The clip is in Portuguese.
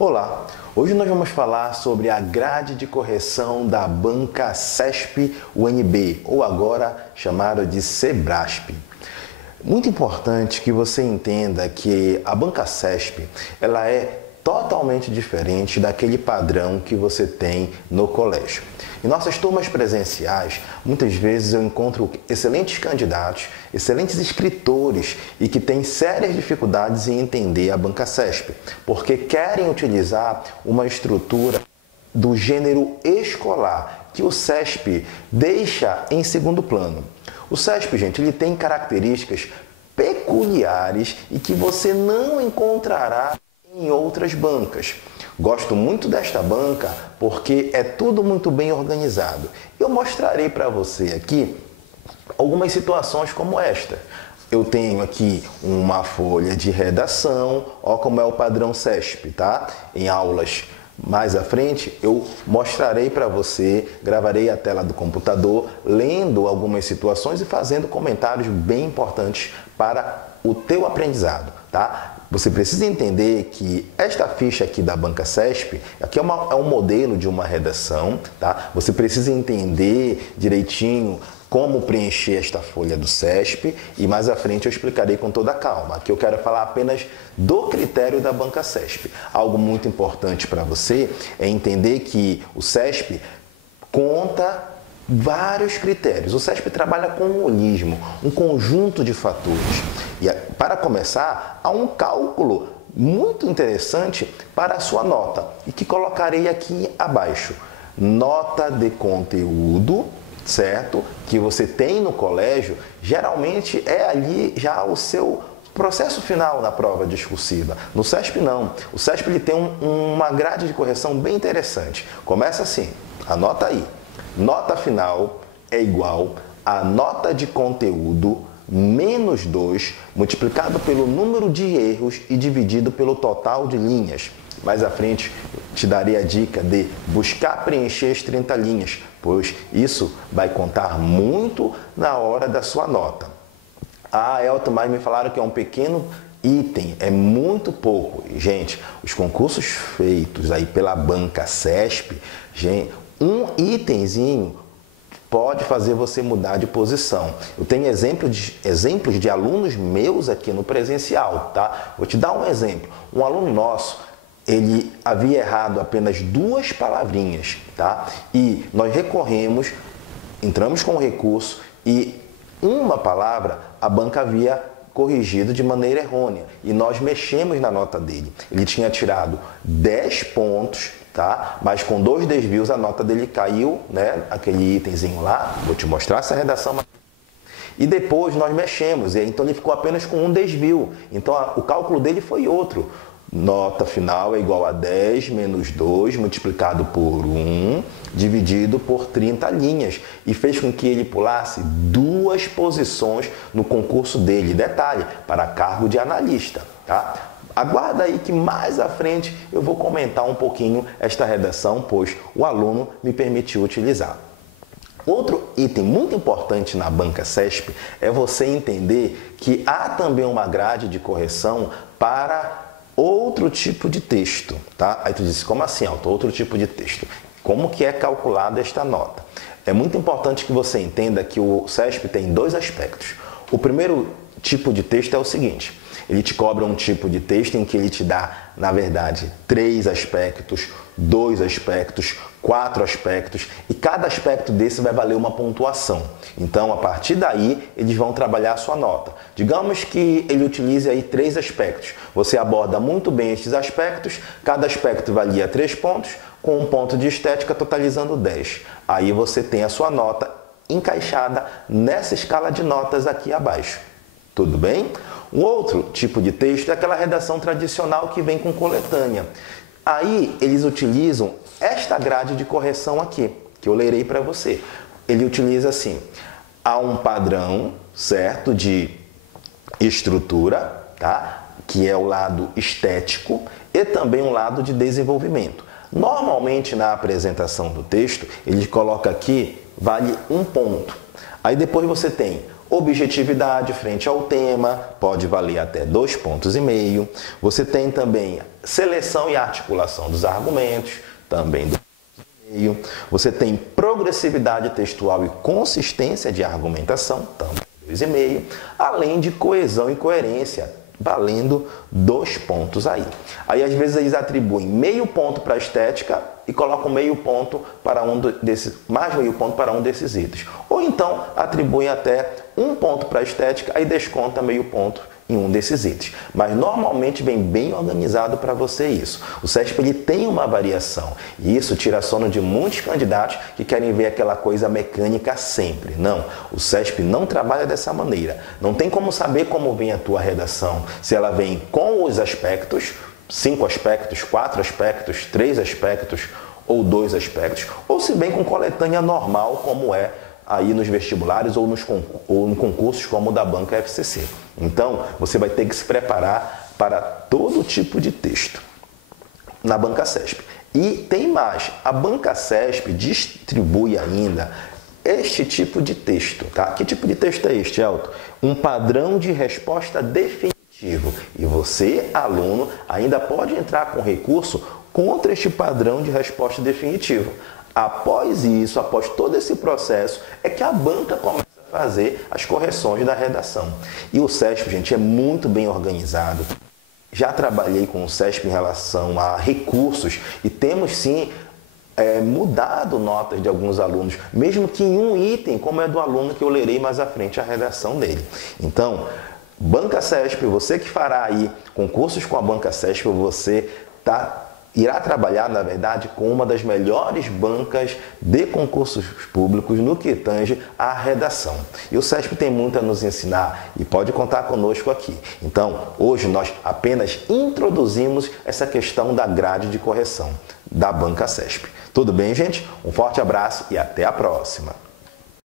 Olá, hoje nós vamos falar sobre a grade de correção da banca CESP-UNB, ou agora chamada de CEBRASP. Muito importante que você entenda que a banca CESP ela é totalmente diferente daquele padrão que você tem no colégio. Em nossas turmas presenciais, muitas vezes eu encontro excelentes candidatos, excelentes escritores e que têm sérias dificuldades em entender a banca CESP, porque querem utilizar uma estrutura do gênero escolar, que o CESP deixa em segundo plano. O CESP, gente, ele tem características peculiares e que você não encontrará em outras bancas. Gosto muito desta banca porque é tudo muito bem organizado. Eu mostrarei para você aqui algumas situações como esta. Eu tenho aqui uma folha de redação, ó como é o padrão CESP, tá? Em aulas mais à frente eu mostrarei para você, gravarei a tela do computador, lendo algumas situações e fazendo comentários bem importantes para o teu aprendizado, tá? Você precisa entender que esta ficha aqui da banca CESP, aqui é um modelo de uma redação, tá? Você precisa entender direitinho como preencher esta folha do CESP e mais à frente eu explicarei com toda a calma. Aqui eu quero falar apenas do critério da banca CESP. Algo muito importante para você é entender que o CESP conta vários critérios. O CESP trabalha com um holismo, um conjunto de fatores. E para começar, há um cálculo muito interessante para a sua nota e que colocarei aqui abaixo. Nota de conteúdo, certo? Que você tem no colégio, geralmente é ali já o seu processo final na prova discursiva. No CESP não. O CESP ele tem uma grade de correção bem interessante. Começa assim, anota aí. Nota final é igual a nota de conteúdo menos 2 multiplicado pelo número de erros e dividido pelo total de linhas. Mais à frente te darei a dica de buscar preencher as 30 linhas, pois isso vai contar muito na hora da sua nota. Ah, Elton, mas me falaram que é um pequeno item, é muito pouco. Gente, os concursos feitos aí pela banca CESP, gente, um itemzinho pode fazer você mudar de posição. Eu tenho exemplos de alunos meus aqui no presencial, tá? Vou te dar um exemplo. Um aluno nosso, ele havia errado apenas 2 palavrinhas, tá? E nós recorremos, entramos com o recurso e uma palavra a banca havia corrigido de maneira errônea e nós mexemos na nota dele. Ele tinha tirado 10 pontos, tá? Mas com 2 desvios a nota dele caiu, né? Aquele itemzinho lá, vou te mostrar essa redação. E depois nós mexemos, e então ele ficou apenas com 1 desvio. Então o cálculo dele foi outro. Nota final é igual a 10 menos 2 multiplicado por 1 dividido por 30 linhas. E fez com que ele pulasse 2 posições no concurso dele. Detalhe, para cargo de analista, tá? Aguarda aí que mais à frente eu vou comentar um pouquinho esta redação, pois o aluno me permitiu utilizar. Outro item muito importante na banca CESP é você entender que há também uma grade de correção para outro tipo de texto, tá? Aí tu disse, como assim, Alto? Outro tipo de texto. Como que é calculada esta nota? É muito importante que você entenda que o CESP tem 2 aspectos. O primeiro tipo de texto é o seguinte: ele te cobra um tipo de texto em que ele te dá, na verdade, 3 aspectos, 2 aspectos, 4 aspectos, e cada aspecto desse vai valer uma pontuação. Então, a partir daí, eles vão trabalhar a sua nota. Digamos que ele utilize aí 3 aspectos. Você aborda muito bem estes aspectos, cada aspecto valia 3 pontos, com um ponto de estética totalizando 10. Aí você tem a sua nota encaixada nessa escala de notas aqui abaixo. Tudo bem? Um outro tipo de texto é aquela redação tradicional que vem com coletânea. Aí eles utilizam esta grade de correção aqui, que eu lerei para você. Ele utiliza assim: há um padrão, certo, de estrutura, tá? Que é o lado estético, e também um lado de desenvolvimento. Normalmente na apresentação do texto, ele coloca aqui, vale 1 ponto. Aí depois você tem Objetividade frente ao tema, pode valer até 2,5 pontos. Você tem também seleção e articulação dos argumentos, também 2,5 pontos. Você tem progressividade textual e consistência de argumentação, também 2,5. Além de coesão e coerência, valendo 2 pontos aí. Aí às vezes eles atribuem meio ponto para a estética e colocam meio ponto para mais meio ponto para um desses itens. Ou então atribuem até 1 ponto para a estética, aí desconta meio ponto em um desses itens. Mas normalmente vem bem organizado para você isso. O CESP ele tem uma variação e isso tira sono de muitos candidatos que querem ver aquela coisa mecânica sempre. Não, o CESP não trabalha dessa maneira. Não tem como saber como vem a tua redação, se ela vem com os aspectos, 5 aspectos, 4 aspectos, 3 aspectos ou 2 aspectos, ou se vem com coletânea normal, como é aí nos vestibulares ou em concursos como o da banca FCC. Então, você vai ter que se preparar para todo tipo de texto na banca CESP. E tem mais, a banca CESP distribui ainda este tipo de texto, tá? Que tipo de texto é este, Elton? Um padrão de resposta definitivo. E você, aluno, ainda pode entrar com recurso contra este padrão de resposta definitivo. Após isso, após todo esse processo, é que a banca começa a fazer as correções da redação. E o CESP, gente, é muito bem organizado. Já trabalhei com o CESP em relação a recursos e temos sim mudado notas de alguns alunos, mesmo que em um item, como é do aluno que eu lerei mais à frente a redação dele. Então, banca CESP, você que fará aí concursos com a banca CESP, você irá trabalhar, na verdade, com uma das melhores bancas de concursos públicos no que tange à redação. E o CESP tem muito a nos ensinar e pode contar conosco aqui. Então, hoje nós apenas introduzimos essa questão da grade de correção da banca CESP. Tudo bem, gente? Um forte abraço e até a próxima!